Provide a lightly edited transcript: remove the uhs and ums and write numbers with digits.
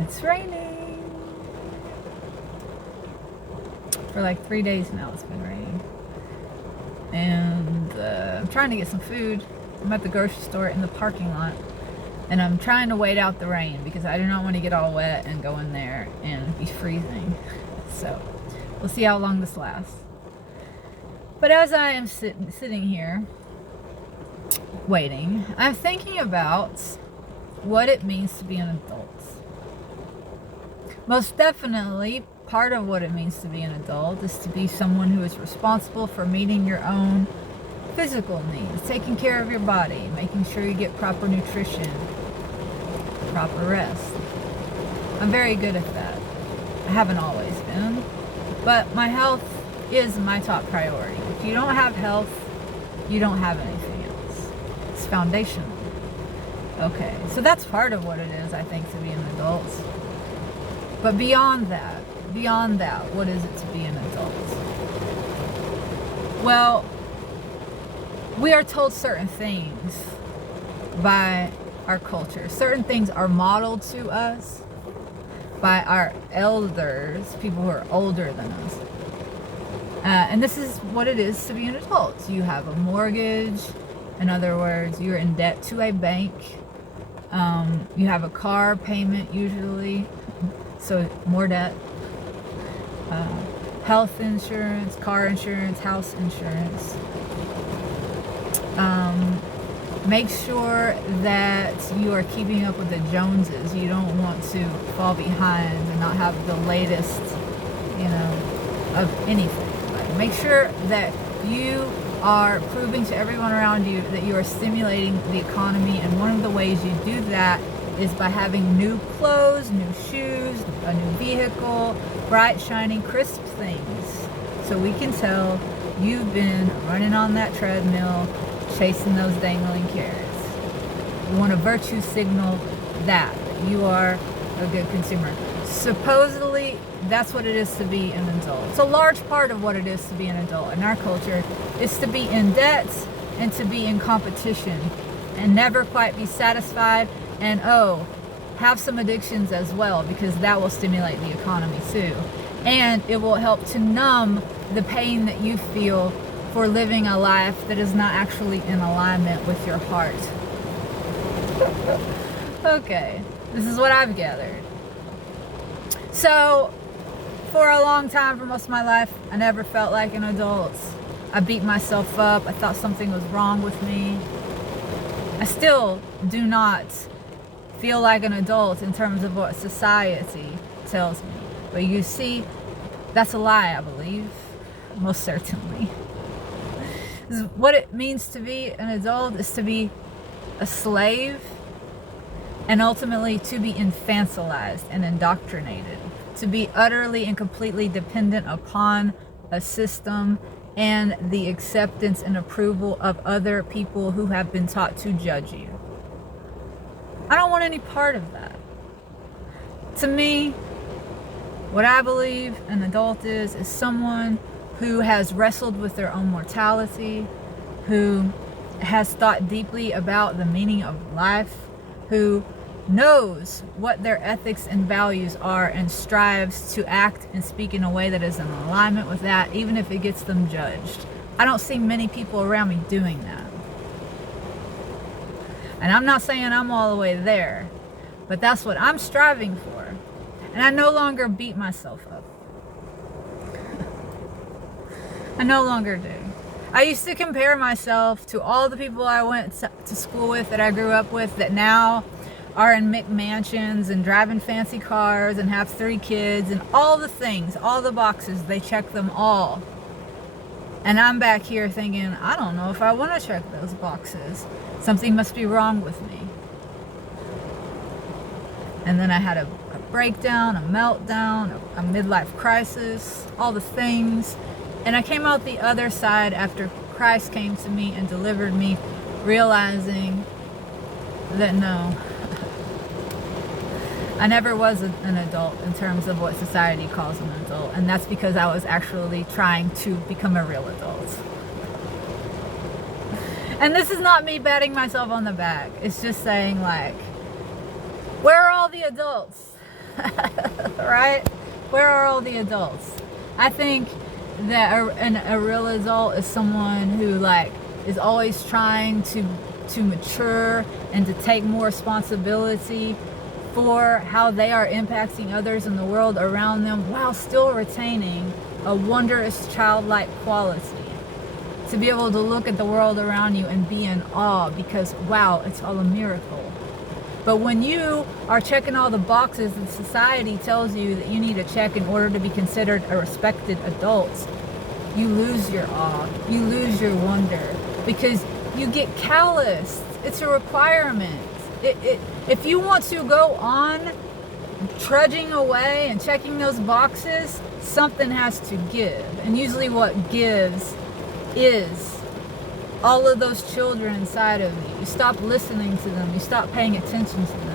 It's raining. For like 3 days now it's been raining. And I'm trying to get some food. I'm at the grocery store in the parking lot. And I'm trying to wait out the rain because I do not want to get all wet and go in there and be freezing. So we'll see how long this lasts. But as I am sitting here waiting, I'm thinking about what it means to be an adult. Most definitely, part of what it means to be an adult is to be someone who is responsible for meeting your own physical needs, taking care of your body, making sure you get proper nutrition, proper rest. I'm very good at that. I haven't always been, but my health is my top priority. If you don't have health, you don't have anything else. It's foundational. Okay, so that's part of what it is, I think, to be an adult. But beyond that, what is it to be an adult? Well, we are told certain things by our culture. Certain things are modeled to us by our elders, people who are older than us. And this is what it is to be an adult. You have a mortgage. In other words, you're in debt to a bank. You have a car payment usually, so more debt. Health insurance, car insurance, house insurance. Make sure that you are keeping up with the Joneses. You don't want to fall behind and not have the latest, of anything. Like, make sure that you are proving to everyone around you that you are stimulating the economy, and one of the ways you do that is by having new clothes, new shoes, a new vehicle, bright, shiny, crisp things. So we can tell you've been running on that treadmill, chasing those dangling carrots. We want to virtue signal that you are a good consumer. Supposedly, that's what it is to be an adult. It's a large part of what it is to be an adult in our culture is to be in debt and to be in competition and never quite be satisfied, and have some addictions as well, because that will stimulate the economy too. And it will help to numb the pain that you feel for living a life that is not actually in alignment with your heart. Okay, this is what I've gathered. So, for a long time, for most of my life, I never felt like an adult. I beat myself up. I thought something was wrong with me. I still do not feel like an adult in terms of what society tells me. But you see, that's a lie, I believe. Most certainly. What it means to be an adult is to be a slave and ultimately to be infantilized and indoctrinated, to be utterly and completely dependent upon a system and the acceptance and approval of other people who have been taught to judge you. I don't want any part of that. To me, what I believe an adult is someone who has wrestled with their own mortality, who has thought deeply about the meaning of life, who knows what their ethics and values are and strives to act and speak in a way that is in alignment with that, even if it gets them judged. I don't see many people around me doing that. And I'm not saying I'm all the way there, but that's what I'm striving for. And I no longer beat myself up. I no longer do. I used to compare myself to all the people I went to school with, that I grew up with, that now are in McMansions and driving fancy cars and have 3 kids and all the things, all the boxes, they check them all. And I'm back here thinking, I don't know if I want to check those boxes. Something must be wrong with me. And then I had a breakdown, a meltdown, a midlife crisis, all the things. And I came out the other side after Christ came to me and delivered me, realizing that no, I never was an adult in terms of what society calls an adult. And that's because I was actually trying to become a real adult. And this is not me patting myself on the back. It's just saying, like, where are all the adults? Right? Where are all the adults? I think that a real adult is someone who like is always trying to mature and to take more responsibility for how they are impacting others in the world around them while still retaining a wondrous childlike quality. To be able to look at the world around you and be in awe because, wow, it's all a miracle. But when you are checking all the boxes that society tells you that you need to check in order to be considered a respected adult, you lose your awe, you lose your wonder, because you get calloused. It's a requirement. If you want to go on trudging away and checking those boxes, something has to give. And usually what gives is all of those children inside of you. You stop listening to them. You stop paying attention to them.